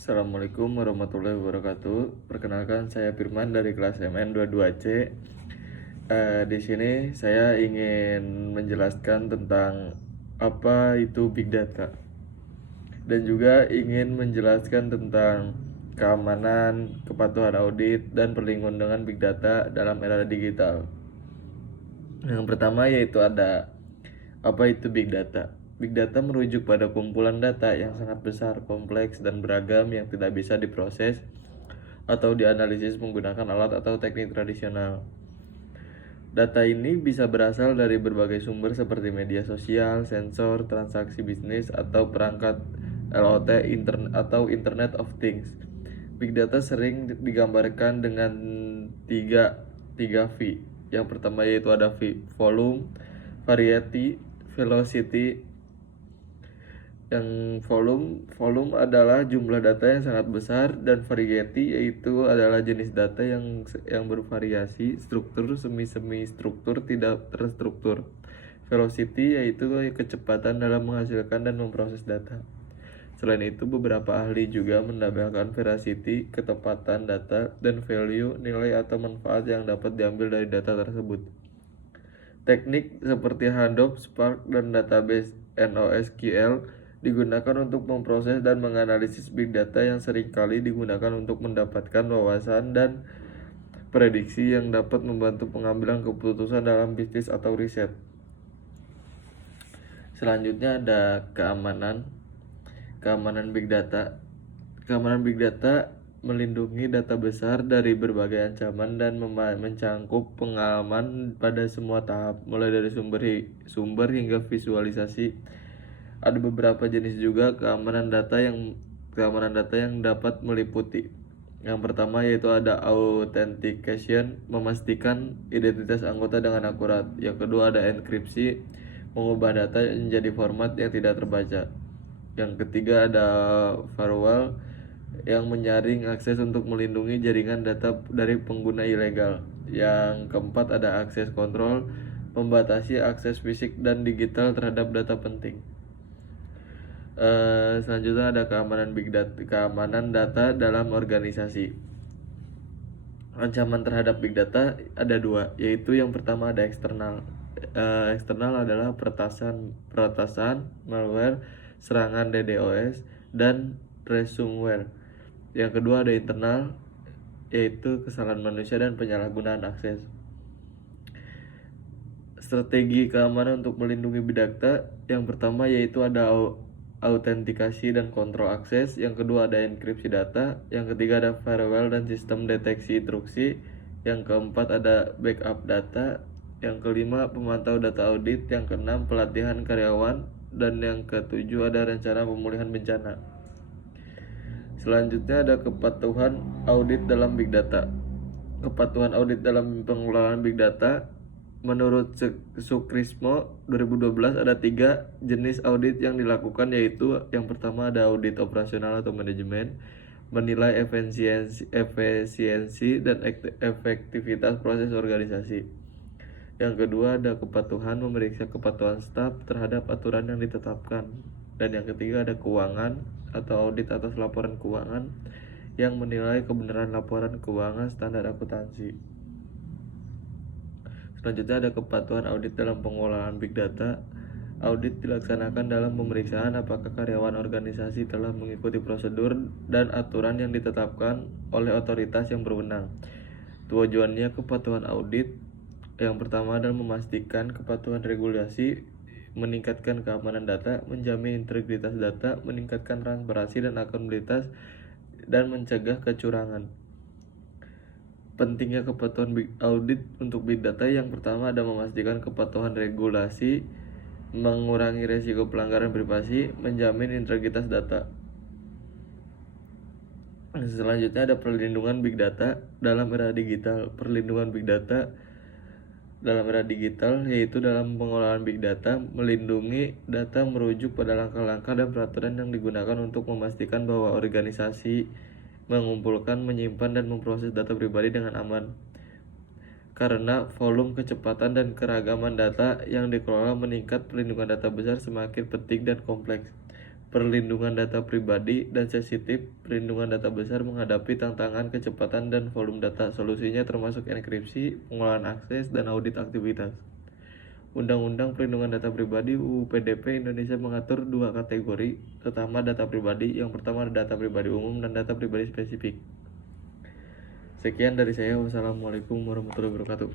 Assalamualaikum warahmatullahi wabarakatuh. Perkenalkan, saya Firman dari kelas MN22C. Di sini saya ingin menjelaskan tentang apa itu Big Data dan juga ingin menjelaskan tentang keamanan, kepatuhan audit, dan perlindungan dengan Big Data dalam era digital. Yang pertama yaitu ada apa itu Big Data. Big Data merujuk pada kumpulan data yang sangat besar, kompleks, dan beragam yang tidak bisa diproses atau dianalisis menggunakan alat atau teknik tradisional. Data ini bisa berasal dari berbagai sumber seperti media sosial, sensor, transaksi bisnis, atau perangkat IoT atau Internet of Things. Big Data sering digambarkan dengan tiga V. Yang pertama yaitu ada volume, variety, velocity. Yang volume adalah jumlah data yang sangat besar, dan variety yaitu adalah jenis data yang bervariasi, struktur, semi struktur, tidak terstruktur. Velocity yaitu kecepatan dalam menghasilkan dan memproses data. Selain itu, beberapa ahli juga menambahkan veracity, ketepatan data, dan value, nilai atau manfaat yang dapat diambil dari data tersebut. Teknik seperti Hadoop, Spark, dan database NoSQL digunakan untuk memproses dan menganalisis big data yang seringkali digunakan untuk mendapatkan wawasan dan prediksi yang dapat membantu pengambilan keputusan dalam bisnis atau riset. Selanjutnya ada keamanan big data. Keamanan big data melindungi data besar dari berbagai ancaman dan mencangkup pengalaman pada semua tahap, mulai dari sumber hingga visualisasi. Ada beberapa jenis juga keamanan data yang dapat meliputi. Yang pertama yaitu ada authentication, memastikan identitas anggota dengan akurat. Yang kedua ada enkripsi, mengubah data menjadi format yang tidak terbaca. Yang ketiga ada firewall, yang menyaring akses untuk melindungi jaringan data dari pengguna ilegal. Yang keempat ada akses kontrol, membatasi akses fisik dan digital terhadap data penting. Selanjutnya ada keamanan data dalam organisasi. Ancaman terhadap big data ada dua, yaitu yang pertama ada eksternal. Eksternal adalah peretasan, malware, serangan DDoS, dan ransomware. Yang kedua ada internal, yaitu kesalahan manusia dan penyalahgunaan akses. Strategi keamanan untuk melindungi big data, yang pertama yaitu ada autentikasi dan kontrol akses. Yang kedua ada enkripsi data. Yang ketiga ada firewall dan sistem deteksi intrusi. Yang keempat ada backup data. Yang kelima pemantau data audit. Yang keenam pelatihan karyawan. Dan yang ketujuh ada rencana pemulihan bencana. Selanjutnya ada kepatuhan audit dalam big data. Kepatuhan audit dalam pengelolaan big data. Menurut Sukrismo 2012 ada 3 jenis audit yang dilakukan, yaitu yang pertama ada audit operasional atau manajemen, menilai efisiensi dan efektivitas proses organisasi. Yang kedua ada kepatuhan, memeriksa kepatuhan staf terhadap aturan yang ditetapkan. Dan yang ketiga ada keuangan atau audit atas laporan keuangan, yang menilai kebenaran laporan keuangan standar akuntansi. Selanjutnya ada kepatuhan audit dalam pengelolaan big data. Audit dilaksanakan dalam pemeriksaan apakah karyawan organisasi telah mengikuti prosedur dan aturan yang ditetapkan oleh otoritas yang berwenang. Tujuannya kepatuhan audit yang pertama adalah memastikan kepatuhan regulasi, meningkatkan keamanan data, menjamin integritas data, meningkatkan transparansi dan akuntabilitas, dan mencegah kecurangan. Pentingnya kepatuhan audit untuk big data, yang pertama ada memastikan kepatuhan regulasi, mengurangi risiko pelanggaran privasi, menjamin integritas data. Selanjutnya ada perlindungan big data dalam era digital. Perlindungan big data dalam era digital yaitu dalam pengelolaan big data, melindungi data merujuk pada langkah-langkah dan peraturan yang digunakan untuk memastikan bahwa organisasi mengumpulkan, menyimpan, dan memproses data pribadi dengan aman. Karena volume, kecepatan, dan keragaman data yang dikelola meningkat, perlindungan data besar semakin penting dan kompleks. perlindungan data pribadi dan sensitif, perlindungan data besar menghadapi tantangan kecepatan dan volume data. Solusinya termasuk enkripsi, pengolahan akses, dan audit aktivitas. Undang-Undang Perlindungan Data Pribadi UU PDP Indonesia mengatur dua kategori, terutama data pribadi. Yang pertama ada data pribadi umum dan data pribadi spesifik. Sekian dari saya. Wassalamualaikum warahmatullahi wabarakatuh.